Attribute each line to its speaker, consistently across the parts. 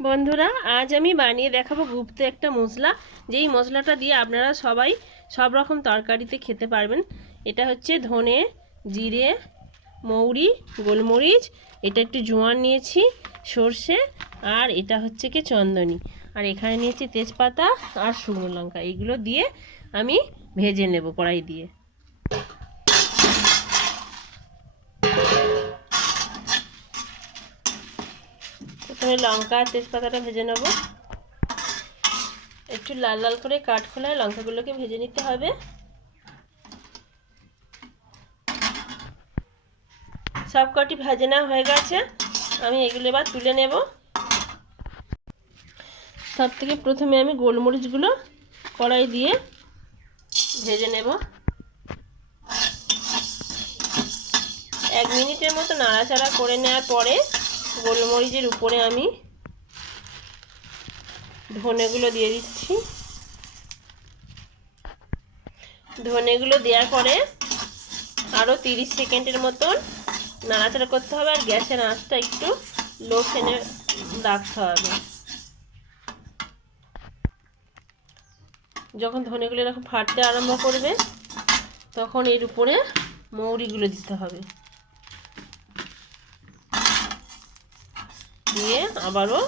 Speaker 1: বন্ধুরা, আজ আমি বানিয়ে দেখাবো গুপ্ত একটা মশলা। যেই মশলাটা দিয়ে আপনারা সবাই সব রকম তরকারিতে খেতে পারবেন, এটা হচ্ছে ধনে, জিরে, মৌরি, গোলমরিচ, এটা একটু জোয়ান নিয়েছি, সর্ষে, আর এটা হচ্ছে কি চন্দনী। আর এখানে নিয়েছি তেজপাতা আর শুকনো লঙ্কা, এগুলো দিয়ে আমি ভেজে নেব কড়াই দিয়ে। প্রথমে লঙ্কা আর তেজপাতাটা ভেজে নেব। একটু লাল লাল করে কাঠ খোলায় লঙ্কাগুলোকে ভেজে নিতে হবে। সব কটি ভেজে নেওয়া হয়ে গেছে। আমি এগুলো এবার তুলে নেব। তার থেকে প্রথমে আমি গোলমরিচগুলো কড়াই দিয়ে ভেজে নেব। এক মিনিটের মতো নাড়াচাড়া করে নেওয়ার পরে গোলমরিচের উপরে আমি ধনেগুলো দিয়ে দিচ্ছি। ধনেগুলো দেওয়ার পরে আরও তিরিশ সেকেন্ডের মতন নাড়াচাড়া করতে হবে, আর গ্যাসের আঁচটা একটু লো ফ্লেমে রাখতে হবে। যখন ধনেগুলো এরকম ফাটতে আরম্ভ করবে, তখন এর উপরে মৌরিগুলো দিতে হবে। দিয়ে আবারও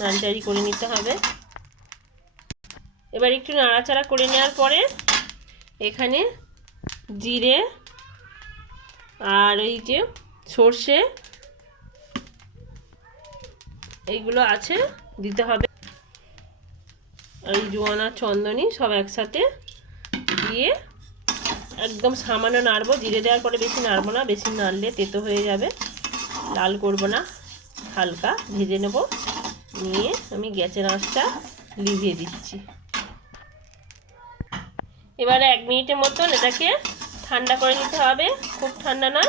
Speaker 1: নাড়াচাড়ি করে নিতে হবে। এবার একটু নাড়াচাড়া করে নেওয়ার পরে এখানে জিরে আর এই যে সর্ষে এইগুলো আছে দিতে হবে। এই জোয়ানা, চন্দনী সব একসাথে দিয়ে একদম সামান্য নাড়বো। জিরে দেওয়ার পরে বেশি নাড়বো না, বেশি নাড়লে তেতো হয়ে যাবে। লাল করব না। হালকা ভেজে নেব। নিয়ে আমি গ্যাসের আঁচটা লিভিয়ে দিচ্ছি। এবারে এক মিনিটের মতন এটাকে ঠান্ডা করে নিতে হবে। খুব ঠান্ডা না,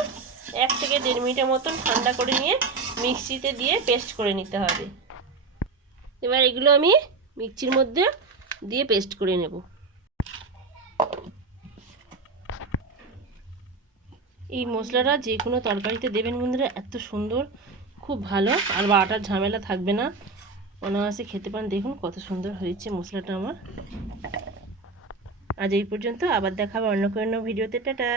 Speaker 1: এক থেকে দেড় মিনিটের মতন ঠান্ডা করে নিয়ে মিক্সিতে দিয়ে পেস্ট করে নিতে হবে। এবার এগুলো আমি মিক্সির মধ্যে দিয়ে পেস্ট করে নেব। এই মশলাটা যে কোনো তরকারিতে দেবেন বন্ধুরা, এত সুন্দর খুব ভালো, আর বাটার ঝামেলা থাকবে না। অনায়াসে খেতে পান। দেখুন কত সুন্দর হয়েছে মশলাটা আমার। আজ এই পর্যন্ত, আবার দেখাবো অন্য কোনো ভিডিওতে। টাটা!